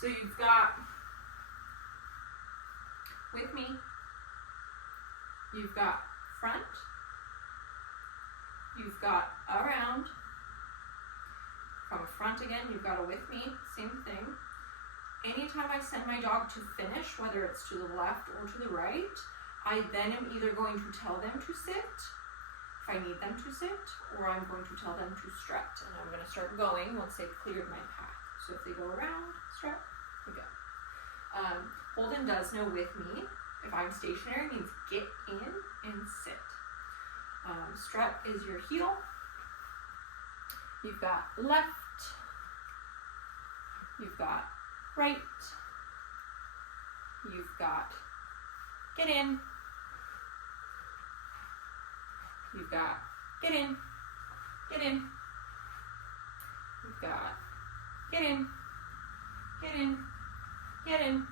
So you've got with me, you've got front, you've got around, from front again, you've got a with me, same thing. Anytime I send my dog to finish, whether it's to the left or to the right, I then am either going to tell them to sit, if I need them to sit, or I'm going to tell them to strut. And I'm going to start going once they've cleared my path. So if they go around, strut, we go. Holden does know with me. If I'm stationary, it means get in and sit. Strut is your heel. You've got left. You've got right. You've got get in. You've got get in, get in. You've got get in, get in, get in.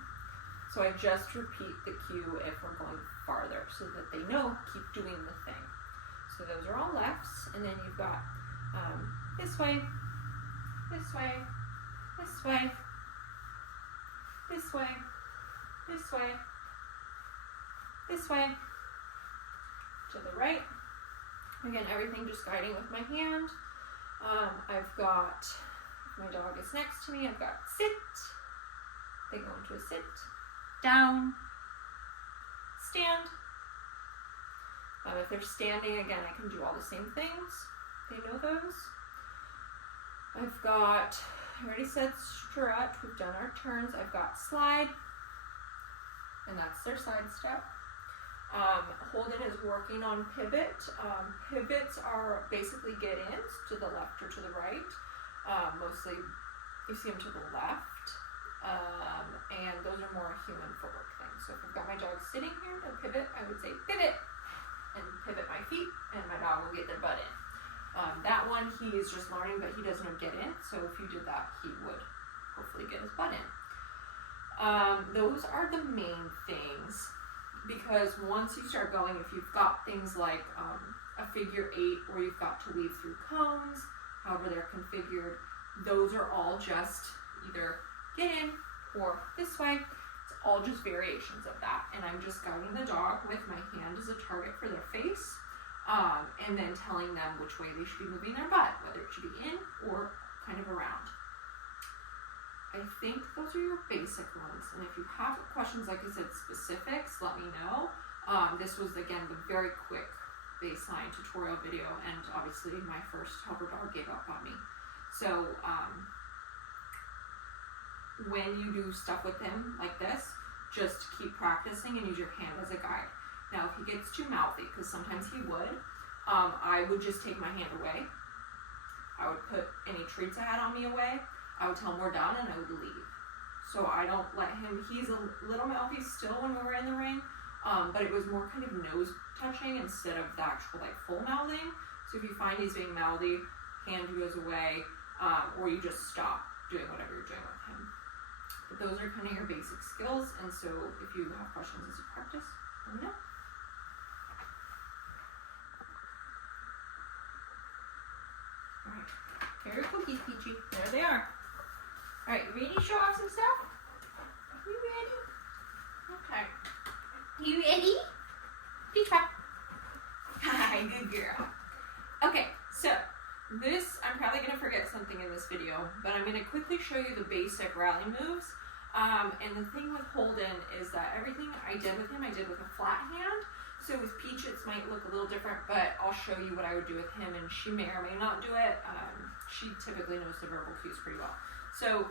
So I just repeat the cue if we're going farther so that they know, keep doing the thing. So those are all lefts, and then you've got this way, this way, this way, this way, this way, this way, to the right. Again, everything just guiding with my hand. I've got, if my dog is next to me, I've got sit. They go into a sit, down, stand. If they're standing, again, I can do all the same things. They know those. I've got, I already said strut. We've done our turns. I've got slide, and that's their side step. Holden is working on pivot. Pivots are basically get-ins to the left or to the right. Mostly you see them to the left. And those are more human footwork things. So if I've got my dog sitting here to pivot, I would say pivot and pivot my feet, and my dog will get their butt in. That one he is just learning, but he doesn't know get in. So if you did that, he would hopefully get his butt in. Those are the main things. Because once you start going, if you've got things like a figure 8 where you've got to weave through cones, however they're configured, those are all just either get in or this way. It's all just variations of that. And I'm just guiding the dog with my hand as a target for their face, and then telling them which way they should be moving their butt, whether it should be in or kind of around. I think those are your basic ones, and if you have questions, like I said, specifics, let me know. This was, again, the very quick baseline tutorial video, and obviously my first helper dog gave up on me. So when you do stuff with him like this, just keep practicing and use your hand as a guide. Now, if he gets too mouthy, because sometimes he would, I would just take my hand away. I would put any treats I had on me away. I would tell him we're done, and I would leave. So I don't let him, he's a little mouthy still when we were in the ring, but it was more kind of nose touching instead of the actual like full mouthing. So if you find he's being mouthy, hand goes away, or you just stop doing whatever you're doing with him. But those are kind of your basic skills, and so if you have questions as you practice, let me know. Alright, here are your cookies, Peachy. There they are. Alright, you ready to show off some stuff? You ready? Okay. You ready? Peach pop. Hi, good girl. Okay, so this, I'm probably going to forget something in this video, but I'm going to quickly show you the basic rally moves. And the thing with Holden is that everything I did with him, I did with a flat hand. So with Peach, it might look a little different, but I'll show you what I would do with him, and she may or may not do it. She typically knows the verbal cues pretty well. So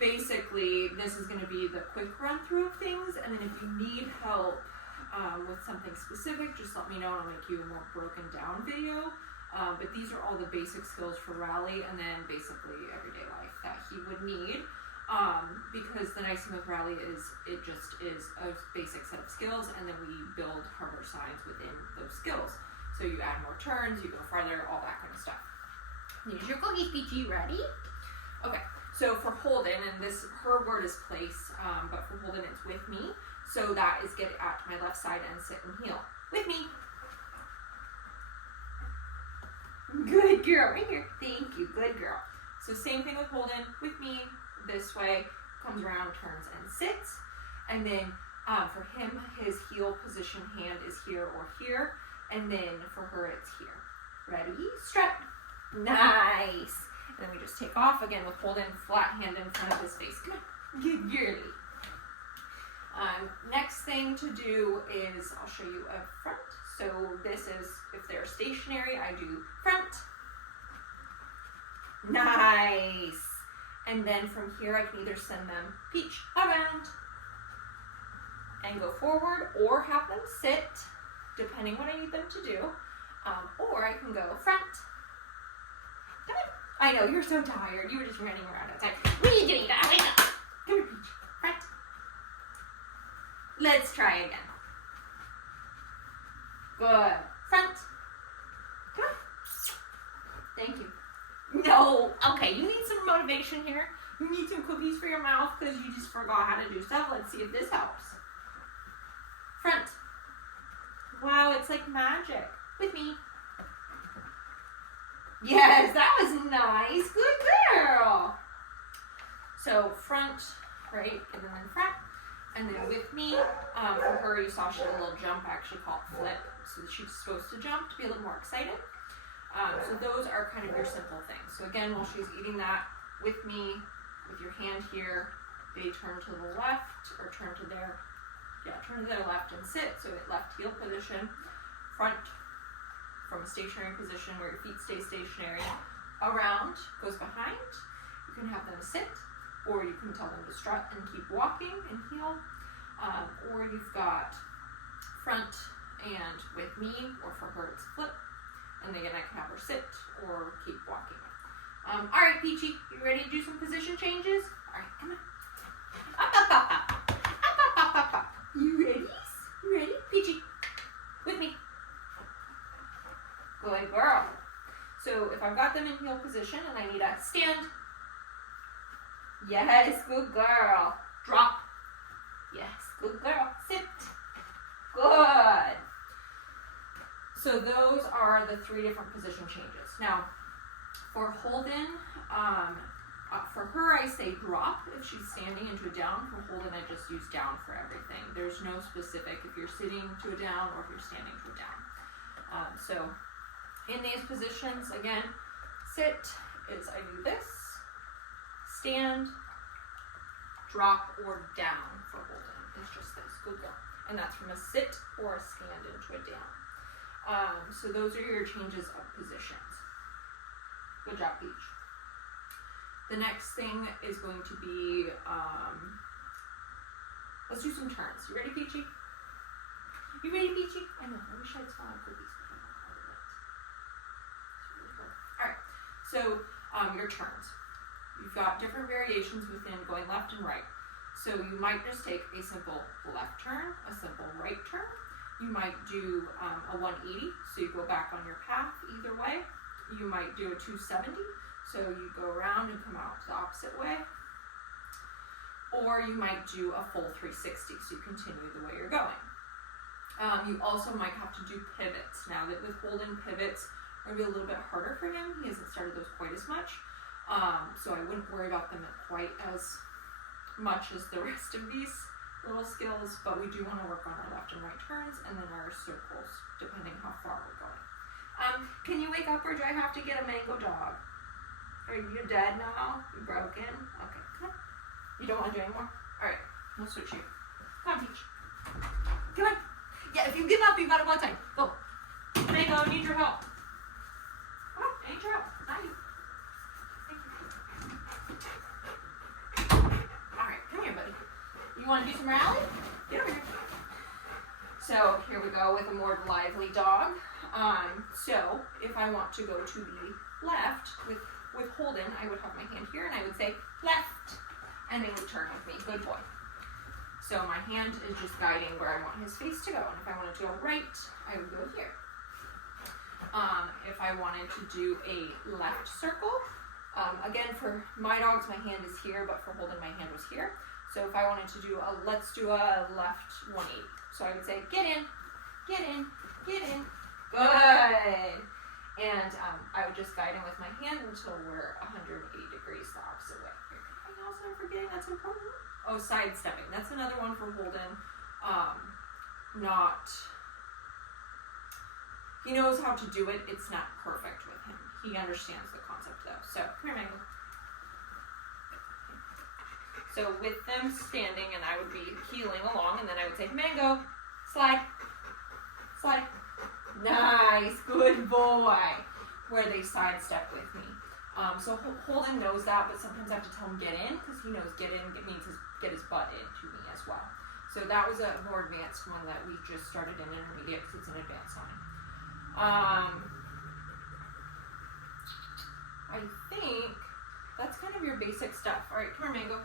basically, this is going to be the quick run through of things, and then if you need help with something specific, just let me know and I'll make you a more broken down video. But these are all the basic skills for rally, and then basically everyday life that he would need. Because the nice thing with rally is it just is a basic set of skills, and then we build harder signs within those skills. So you add more turns, you go farther, all that kind of stuff. Here's your cookies, Peachy. Ready? Okay. So for Holden, and this, her word is place, but for Holden it's with me. So that is get out to my left side and sit and heel. With me. Good girl. Right here. Thank you. Good girl. So same thing with Holden. With me. This way. comes around, turns, and sits. And then for him, his heel position hand is here or here. And then for her, it's here. Ready? Strut. Nice. And then we just take off again with Holden flat hand in front of his face. Come on. Good girly. Next thing to do is I'll show you a front. So this is, if they're stationary, I do front. Nice. And then from here, I can either send them peach around and go forward, or have them sit, depending what I need them to do. Or I can go front. Come on. I know, you're so tired. You were just running around outside. What are you doing, darling? Come here, peach. Front. Let's try again. Good. Front. Come on. Thank you. No. Okay, you need some motivation here. You need some cookies for your mouth because you just forgot how to do stuff. Let's see if this helps. Front. Wow, it's like magic. With me. Yes, that was nice. Good girl. So front, right, and then front. And then with me, for her, you saw she had a little jump, actually called flip. So she's supposed to jump to be a little more excited. So those are kind of your simple things. So again, while she's eating that with me, with your hand here, they turn to the left or turn to their, turn to their left and sit. So left heel position, front from a stationary position where your feet stay stationary, around, goes behind. You can have them sit, or you can tell them to strut and keep walking and heel. Or you've got front and with me, or for her it's flip. And again, I can have her sit or keep walking. All right, Peachy, you ready to do some position changes? All right, come on. Up, up, up, up. Up, up, up, up, up. You ready? You ready? Peachy, with me. Good girl. So if I've got them in heel position and I need a stand. Yes, good girl. Drop. Yes, good girl. Sit. Good. So those are the 3 different position changes. Now, for Holden, for her I say drop if she's standing into a down. For Holden, I just use down for everything. There's no specific if you're sitting to a down or if you're standing to a down. So in these positions, again, sit is I do this, stand, drop, or down for Holden. It's just this. Good girl. And that's from a sit or a stand into a down. So those are your changes of positions. Good job, Peach. The next thing is going to be, let's do some turns. You ready, Peachy? You ready, Peachy? I know, I wish I had smaller cookies, but I don't have it. It's really hard. Alright, so your turns. You've got different variations within going left and right. So you might just take a simple left turn, a simple right turn. You might do a 180, so you go back on your path either way. You might do a 270, so you go around and come out the opposite way. Or you might do a full 360, so you continue the way you're going. You also might have to do pivots. Now that with Holden, pivots are going to be a little bit harder for him. He hasn't started those quite as much. So I wouldn't worry about them quite as much as the rest of these little skills, but we do want to work on our left and right turns and then our circles, depending how far we're going. Can you wake up or do I have to get a mango dog? Are you dead now? You broken? Okay, come on. You don't want to do any more? Alright, we'll switch you. Come on, Peach. Come on. Yeah, if you give up, you've got to go outside. Go. Mango, I need your help. Come on, I need your help. Not you. Alright, come here, buddy. You want to do some rally? Get over here. So here we go with a more lively dog. So if I want to go to the left with Holden, I would have my hand here and I would say left, and they would turn with me. Good boy. So my hand is just guiding where I want his face to go, and if I wanted to go right, I would go here. If I wanted to do a left circle, again for my dogs, my hand is here, but for Holden, my hand was here. So if I wanted to do let's do a left 180. So I would say, get in, get in, get in. Good. And I would just guide him with my hand until we're 180 degrees the opposite way. Anything else I'm forgetting that's important? Oh, sidestepping. That's another one for Holden. He knows how to do it. It's not perfect with him. He understands the concept though. So, come here, Mango. So with them standing, and I would be heeling along, and then I would say, Mango, slide, slide. Nice, good boy. Where they sidestep with me. So Holden knows that, but sometimes I have to tell him get in, because he knows get in means get his butt into me as well. So that was a more advanced one that we just started in intermediate, because it's an advanced line. I think that's kind of your basic stuff. All right, come here, Mango.